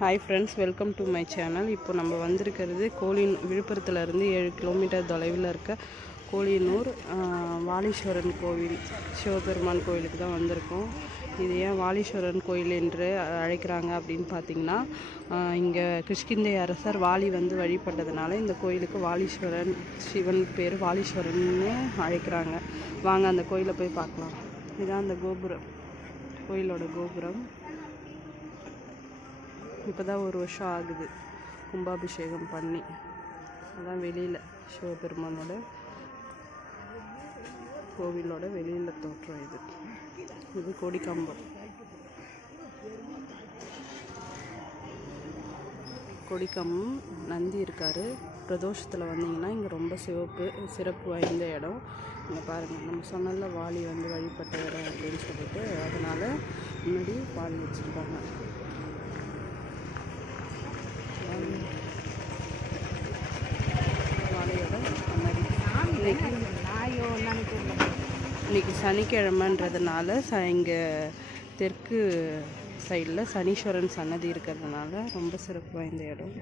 Hi friends, welcome to my channel. இப்போ நம்ம வந்திருக்கிறது விழுப்புரத்துலேருந்து 7 கிலோமீட்டர் தொலைவில் இருக்க கோழியனூர் வாலீஸ்வரன் கோவில், சிவபெருமான் கோவிலுக்கு தான் வந்திருக்கோம். இது ஏன் வாலீஸ்வரன் கோயில் என்று அழைக்கிறாங்க அப்படின்னு பார்த்திங்கன்னா, இங்கே கிஷ்கிந்தை அரசர் வாலி வந்து வழிபட்டதுனால இந்த கோயிலுக்கு வாலீஸ்வரன், சிவன் பேர் வாலீஸ்வரன்னு அழைக்கிறாங்க. வாங்க அந்த கோயிலை போய் பார்க்கலாம். இதுதான் அந்த கோபுரம், கோயிலோட கோபுரம். இப்போ தான் 1 வருஷம் ஆகுது கும்பாபிஷேகம் பண்ணி. அதான் வெளியில் சிவபெருமானோட கோவிலோட வெளியில் தோற்றம். இது கொடிக்கம்பம். கொடிக்கம்பம் நந்தி இருக்கார். பிரதோஷத்தில் வந்தீங்கன்னா இங்கே ரொம்ப சிறப்பு வாய்ந்த இடம். இங்கே பாருங்கள், நம்ம சொன்னல வாலி வந்து வழிபட்ட இடம் அப்படின்னு சொல்லிட்டு, அதனால் முன்னாடி வாலி வச்சுருக்காங்க. இன்னைக்கு சனிக்கிழமைன்றதுனால இங்கே தெற்கு சைடில் சனீஸ்வரன் சன்னதி இருக்கிறதுனால ரொம்ப சிறப்பு வாய்ந்த இடம்.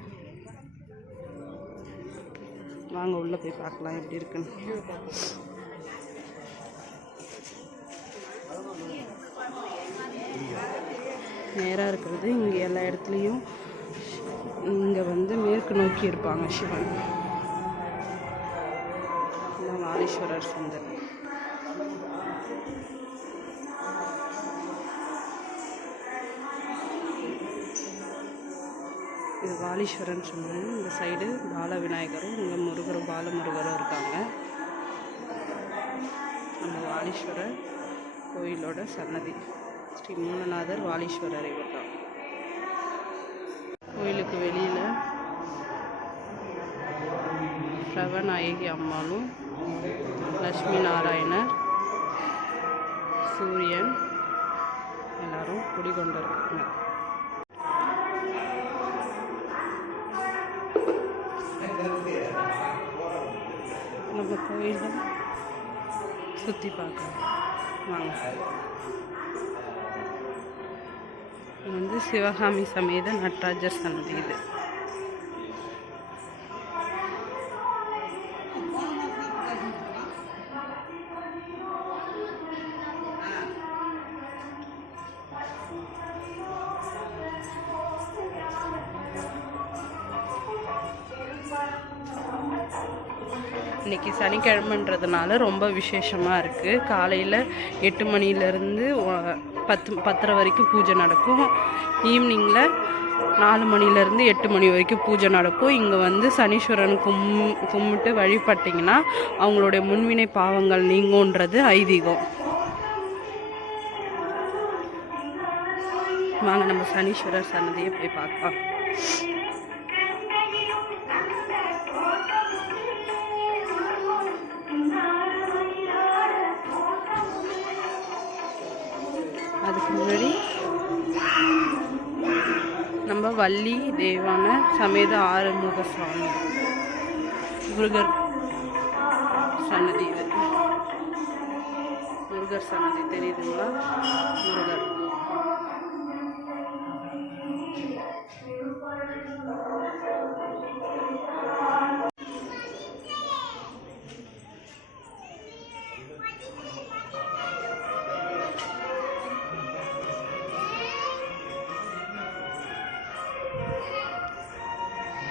வாங்க உள்ளே போய் பார்க்கலாம் எப்படி இருக்குன்னு. நேராக இருக்கிறது. இங்கே எல்லா இடத்துலையும் இங்கே வந்து மேற்கு நோக்கி இருப்பாங்க சிவன். வாலீஸ்வரர் சுந்தர். இது வாலீஸ்வரன் சுந்தர். இந்த சைடு பால விநாயகரும், இங்கே முருகரும் பாலமுருகரும் இருக்காங்க. அந்த வாலீஸ்வரர் கோயிலோட சன்னதி ஸ்ரீ மூலநாதர் வாலீஸ்வரர் இவர் தான். கோயிலுக்கு வெளியில் பிரவநாயகி அம்மாளும், லட்சுமி நாராயணர், சூரியன் எல்லாரும் குடிகொண்டிருக்காங்க. நம்ம கோயிலை சுற்றி பார்க்கலாம் வாங்க. இது வந்து சிவகாமி சமேத நடராஜர் சன்னதி. இது இன்றைக்கி சனிக்கிழமைன்றதுனால ரொம்ப விசேஷமாக இருக்குது. காலையில் 8 மணிலேருந்து 10:30 வரைக்கும் பூஜை நடக்கும். ஈவினிங்கில் 4 மணிலேருந்து 8 மணி வரைக்கும் பூஜை நடக்கும். இங்கே வந்து சனீஸ்வரன் கும்பிட்டு வழிபட்டிங்கன்னா அவங்களுடைய முன்வினை பாவங்கள் நீங்கும்ன்றது ஐதீகம். வாங்க நம்ம சனீஸ்வரர் சன்னதியை போய் பார்க்கலாம். அதுக்கு முன்னாடி நம்ம வள்ளி தேவான சமேத ஆறுமுக சுவாமி முருகர் சன்னதி. இது முருகர் சன்னதி தெரியுதுங்களா? முருகர்.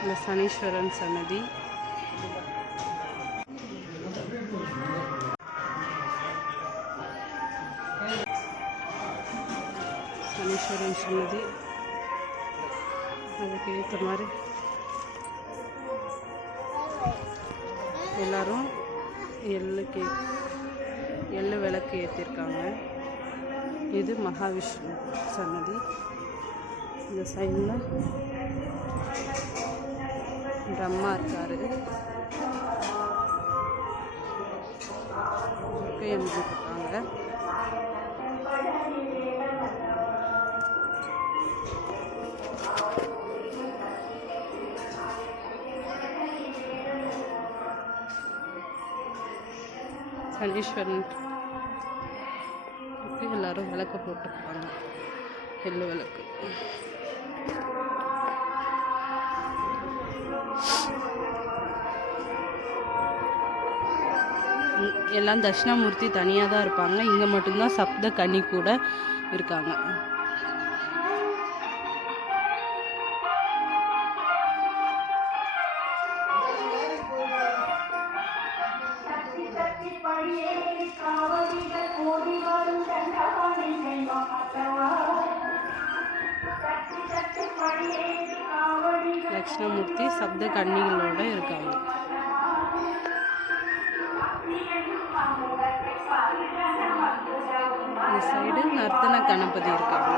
இந்த சனீஸ்வரன் சன்னதி. சனீஸ்வரன் சன்னதி அதுக்கு ஏற்ற மாதிரி எல்லாரும் எள்ளு விளக்கு ஏற்றிருக்காங்க. இது மகாவிஷ்ணு சன்னதி. இந்த சைடில் பிரம்மா இருக்காரு. இருக்காங்க. சனீஸ்வரன் எல்லாரும் விளக்கு போட்டுருப்பாங்க, எள்ளு விளக்கு. எல்லாம் தட்சிணாமூர்த்தி தனியாக தான் இருப்பாங்க. இங்கே மட்டும்தான் சப்த கன்னி கூட இருக்காங்க. தட்சிணாமூர்த்தி சப்த கன்னிகளோட இருக்காங்க. இந்த சைடு நர்த்தன கணபதி இருக்காங்க.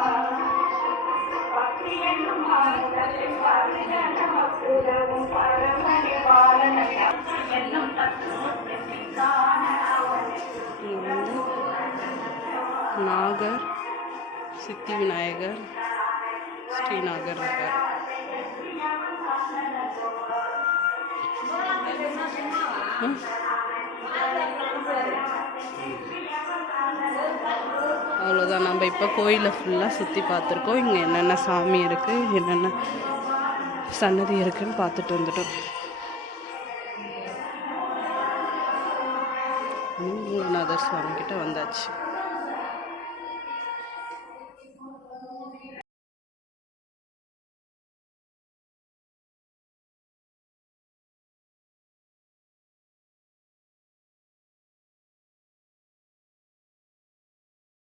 இங்க வந்து நாகர், சித்தி விநாயகர், ஸ்ரீநாகர் இருக்கார். அவ்வளோதான். நம்ம இப்போ கோயிலை ஃபுல்லாக சுற்றி பார்த்துருக்கோம். இங்கே என்னென்ன சாமி இருக்குது, என்னென்ன சன்னதி இருக்குதுன்னு பார்த்துட்டு வந்துட்டோம். மூலநாதர் சுவாமி கிட்ட வந்தாச்சு.